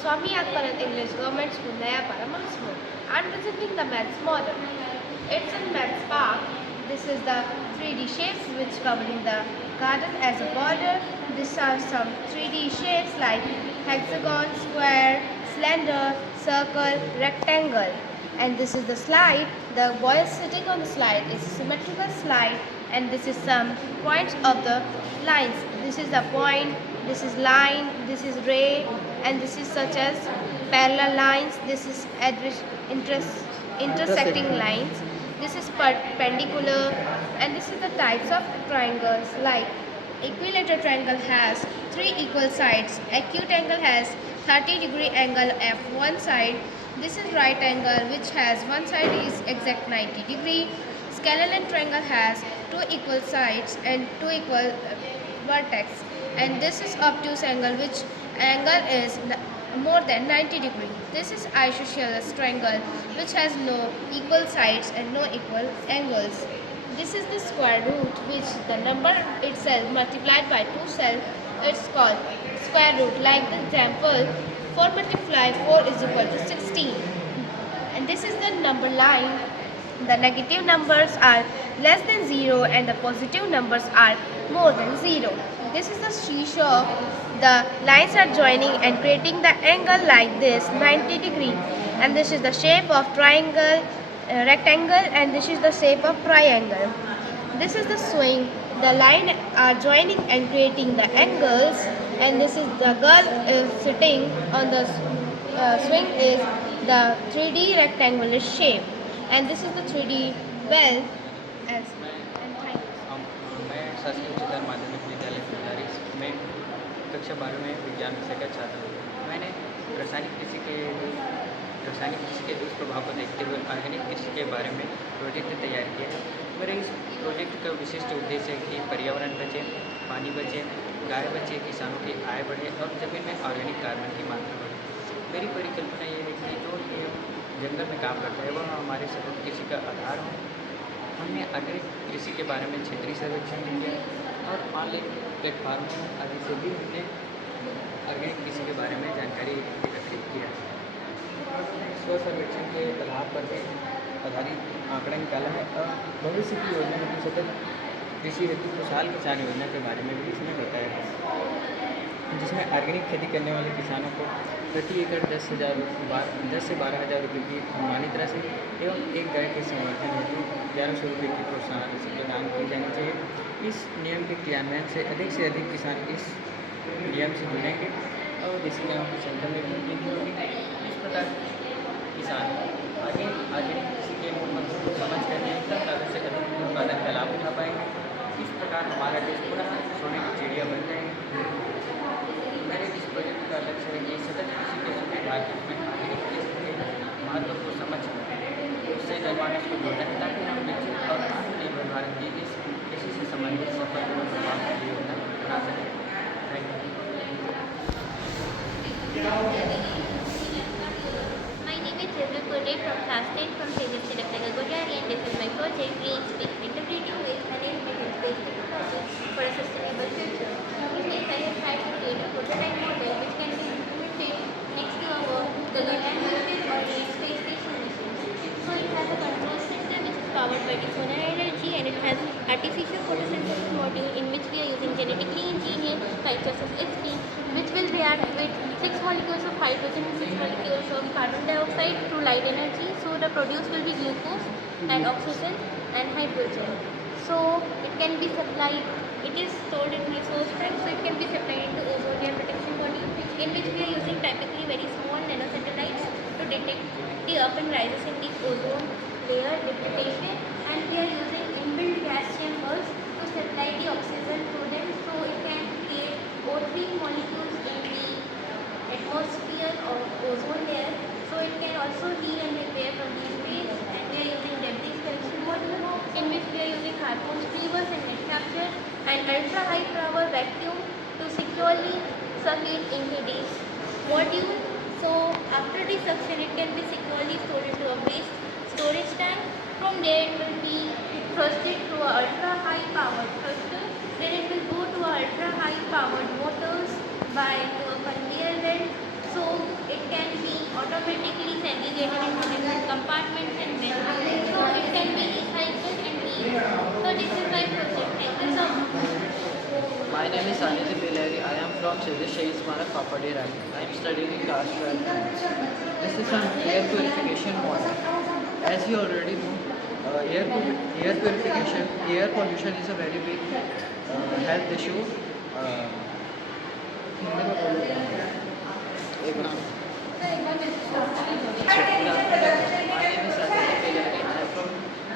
Swami Akbaran English Government School, Nayapara, Mansmoor. I am presenting the maths model. It's in Maths Park. This is the 3D shapes which covering the garden as a border. These are some 3D shapes like hexagon, square, slender, circle, rectangle. And this is the slide. The boy is sitting on the slide. It's a symmetrical slide. And this is some points of the lines. This is the point, this is line, this is ray, and this is such as parallel lines. This is intersecting lines. This is perpendicular, and this is the types of triangles like equilateral triangle has 3 equal sides. Acute angle has 30-degree angle at one side. This is right angle which has one side is exact 90 degree. Scalene triangle has 2 equal sides and 2 equal vertex. And this is obtuse angle which angle is more than 90 degree. This is isosceles triangle which has no equal sides and no equal angles. This is the square root which the number itself multiplied by 2 self, it's called square root. Like the example, 4 multiply 4 is equal to 16. And this is the number line. The negative numbers are less than 0 and the positive numbers are more than 0. This is the seesaw. The lines are joining and creating the angle like this 90 degree. And this is the shape of triangle, rectangle, and this is the shape of triangle. This is the swing. The line are joining and creating the angles. And this is the girl is sitting on the swing is the 3D rectangular shape. And this is the 3D well as and thank you. मैं शासकीय उच्चतर माध्यमिक विद्यालय फुलझारी में कक्षा 12 में विज्ञान विषय का छात्र हूँ। मैंने रासायनिक कृषि के दुष्प्रभाव को देखते हुए ऑर्गेनिक कृषि के बारे में प्रोजेक्ट तैयार किया है। मेरे इस प्रोजेक्ट का विशिष्ट उद्देश्य है कि पर्यावरण बचे, पानी बचे, गाय बचे, किसानों की आय बढ़े और जमीन में ऑर्गेनिक कार्बन की मात्रा बढ़े। मेरी परिकल्पना ये है कि जो ये जंगल में काम करता है वह हमारे सतत कृषि का आधार हो। हमने ऑर्गेनिक कृषि के बारे में क्षेत्रीय सर्वेक्षण किया और ऑनलाइन प्लेटफार्म आदि से भी हमने ऑर्गेनिक कृषि के बारे में जानकारी एकत्रित किया और स्व सर्वेक्षण के आधार पर भी आधारित आंकड़ा निकाला है और भविष्य की योजना में सतत कृषि हेतु खुशहाल किसान योजना के बारे में भी इसमें बताया है, जिसमें ऑर्गेनिक खेती करने वाले किसानों को प्रति एकड़ 10 से 12 हज़ार रुपये की अनुमानित राशि एवं एक गाय के संवर्धन हेतु 1100 रुपये की प्रोत्साहन राशि प्रदान की जानी चाहिए। इस नियम के क्रियान्वयन से अधिक किसान इस नियम से जुड़ेंगे और देसी गायों की संख्या में भी वृद्धि होगी। इस प्रकार किसान ऑर्गेनिक कृषि के मूल मंत्रों को समझ कर न्यूनतम लागत से अधिक उत्पादन का लाभ उठा पाएंगे। इस प्रकार हमारा देश पुनः सोने की चिड़िया बन जाएंगे। मेरे इस प्रोजेक्ट का लक्ष्य है कि सतत कृषि के सुविधार्थ में ऑर्गेनिक कृषि के महत्व को समझ उससे जनमानस को जोड़ना है ताकि हम विकसित और आत्मनिर्भर भारत की इस कृषि से संबंधित सफल और प्रभावशाली योजना बना सकें। Thank My name is Rizvi Kurde from class 10 from Cesar Chilapnagar, Gujarati, and this is my project Green Space. Integrating waste management and space technology for a sustainable future. In this, I have tried to create a prototype model which can be implemented next to our Gaganyaan rocket or space station mission. So it has a control center which is powered by the solar energy, and it has artificial photosynthesis module in which we are using genetically engineered cultures of its gene, which will react with 6 molecules of hydrogen and 6 molecules of carbon dioxide through light energy. So the produce will be glucose and oxygen and hydrogen. So it can be supplied, it is stored in resource tank, so it can be supplied into ozone layer protection body, in which we are using typically very small nanosatellites to detect the up and rises in the ozone layer depletion, and we are using inbuilt gas chambers to supply the oxygen through them, so it can create O3 molecules in the atmosphere of ozone layer. So it can also heal and repair from the space, and we are using debris collection module in which we are using harpoon cleavers and net capture and ultra high power vacuum to securely suck it into this module. So after the suction, it can be securely stored into a waste storage tank. From there, it will be thrusted through a ultra high powered thruster. Then it will go to a ultra high powered motors by to a conveyor belt. So So it can be automatically segregated into different compartments and then so it can be recycled and reused. So this is my project. Thank you so much. My name is Anidhi Bilari. I am from Shahid Smarak, Papadi, Rani. I am studying in class 12. This is an air purification model. As you already know, air purification, air pollution is a very big health issue. My name is Anidhi Bilari. I am from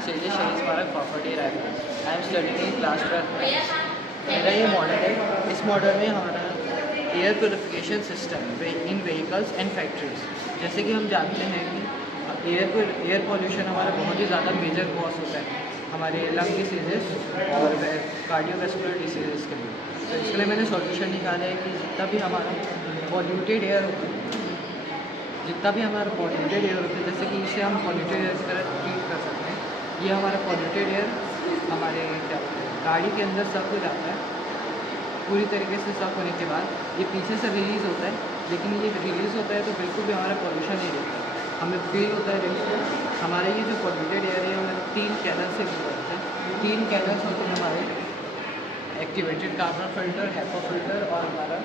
Shahid Smarak, Papadi, Rani. I am studying in class 12. मेरा ये मॉडल है. इस मॉडल में हमारा air purification system in vehicles and factories. जैसे कि हम जानते हैं कि एयर पोल्यूशन हमारा बहुत ही ज़्यादा मेजर कॉज होता है हमारे लंग डिसीजेस और कार्डियोवैस्कुलर डिसीजेस के लिए. तो इसके लिए मैंने सॉल्यूशन निकाला है कि जितना भी हमारा पॉल्यूटेड एयर होता है, जैसे कि इसे हम पॉल्यूटेड एयर की तरह ट्रीट कर सकते हैं. ये हमारा पॉल्यूटेड एयर हमारे क्या बोलते हैं गाड़ी के अंदर सक हो जाता है. पूरी तरीके से सक होने के बाद ये पीछे से रिलीज़ होता है, लेकिन ये रिलीज़ होता है तो बिल्कुल भी हमारा पॉल्यूशन नहीं रहता. हमें फील होता है हमारे ये जो पॉल्यूटेड एयर है हमें 3 कैनल से गुजरते हैं. 3 कैनल्स होते हैं हमारे एक्टिवेटेड कार्बन फिल्टर, हैपो फिल्टर और हमारा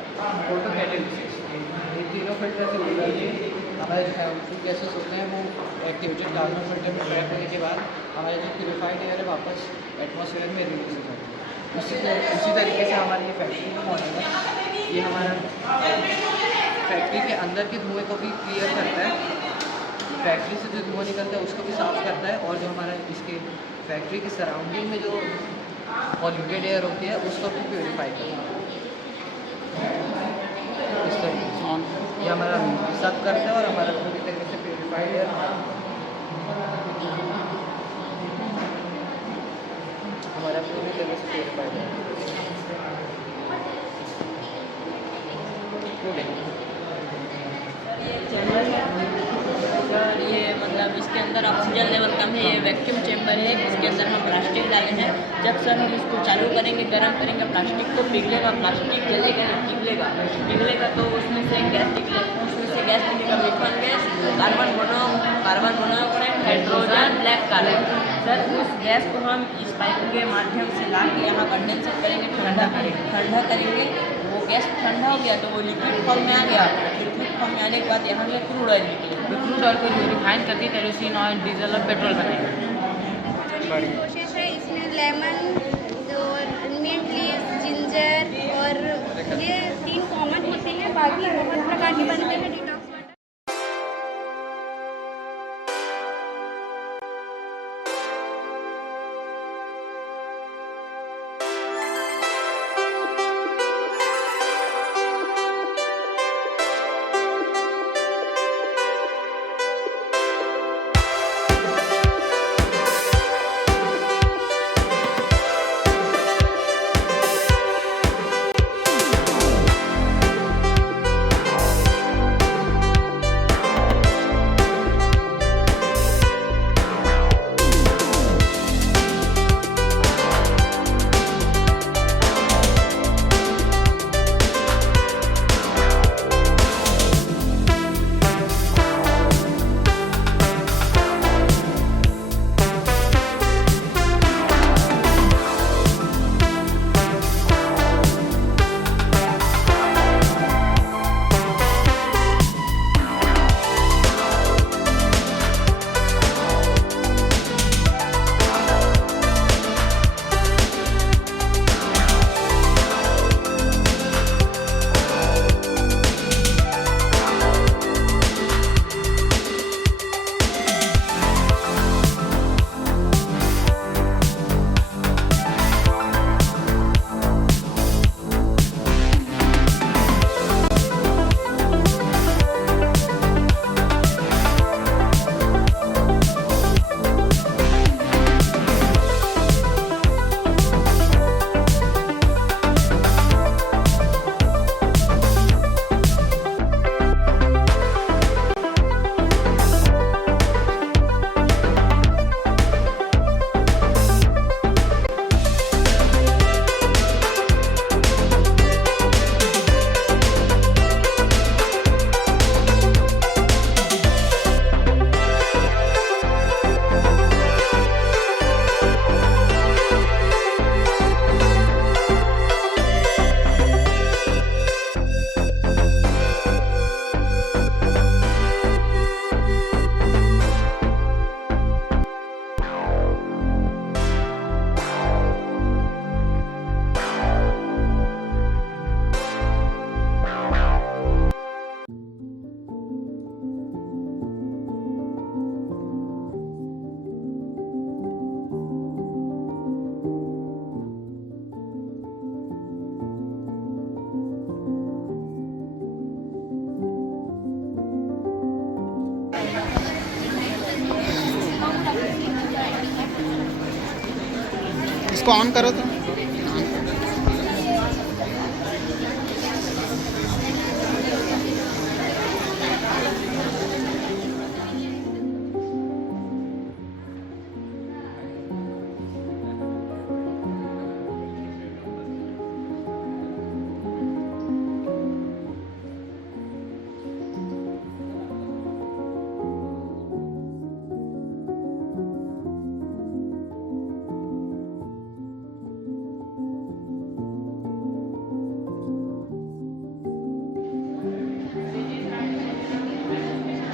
फोटो कैटेलिसिस. ये तीनों फिल्टर से गुजर के हमारे जो हार्मफुल गैसेस होते हैं वो एक्टिवेटेड कार्बन फिल्टर में ट्रैप होने के बाद हमारे जो प्योरीफाइड एयर है वापस एटमॉस्फेयर में रिलीज हो जाती है. उसी तरीके से हमारी ये फैक्ट्री का मॉडल है. ये हमारा फैक्ट्री के अंदर के धुएँ को भी क्लियर करता है. फैक्ट्री से जो धुआं निकलता है उसको भी साफ़ करता है और जो हमारा इसके फैक्ट्री के सराउंडिंग में जो पॉल्यूटेड एयर होती है उसको भी प्योरीफाई करता है. इस तरीके से ये हमारा सब करता है और हमारा पूरी तरीके से प्योरीफाइड एयर हमारा पूरी तरह से प्योरीफाइड है. सर ये मतलब इसके अंदर ऑक्सीजन लेवल कम है. ये वैक्यूम चैम्बर है. इसके अंदर हम प्लास्टिक डाले हैं. जब सर हम इसको चालू करेंगे, गर्म करेंगे, प्लास्टिक को पिघलेगा. प्लास्टिक जलेगा नहीं, पिघलेगा तो उसमें से गैस निकलेगा. Methane gas, carbon monoxide, hydrogen, black carbon. Sir उस गैस को हम इस पाइप के माध्यम से ला के यहाँ कंडेंसर करेंगे, ठंडा करेंगे. वो गैस ठंडा हो गया तो वो लिक्विड फॉर्म में आ गया. लिक्विड फॉर्म में आने के बाद यहाँ से क्रूड ऑयल निकलेगा. क्रूड ऑयल को रिफाइन करके केरोसिन ऑयल, डीजल और पेट्रोल बनाएंगे. कोशिश है इसमें लेमन और मिंट लीव्स, जिंजर और ये 3 कॉमन होते हैं. बाकी बहुत प्रकार के बनते हैं डिटॉक्स. इसको ऑन करो तो।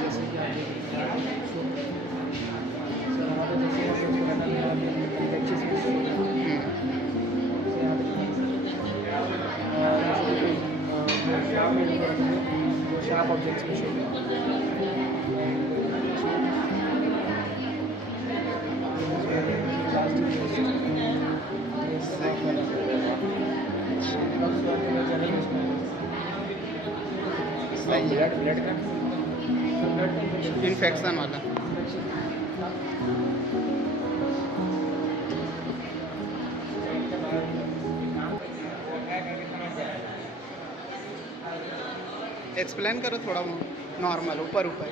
जैसे कि आप देख सकते हैं, सर हमारे जैसे अच्छे से जो शार्प ऑब्जेक्ट्स में शो इन्फेक्शन वाला। एक्सप्लेन करो थोड़ा नॉर्मल ऊपर ऊपर।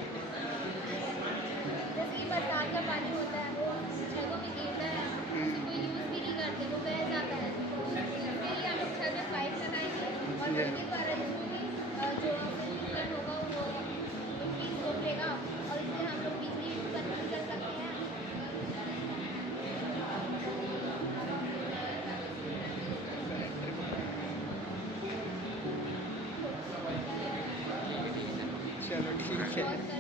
जैसे कि बरसात का पानी होता है वो छतों में गिरता है, उसे कोई यूज़ भी नहीं करते, वो बह जाता है। इसके लिए हम लोग छत में पाइप लगाएंगे और उसके द्वारा जिसमें भी जो करंट होगा वो मिट्टी सोख लेगा और इससे हम लोग बिजली उत्पन्न कर सकते हैं। चलो ठीक है।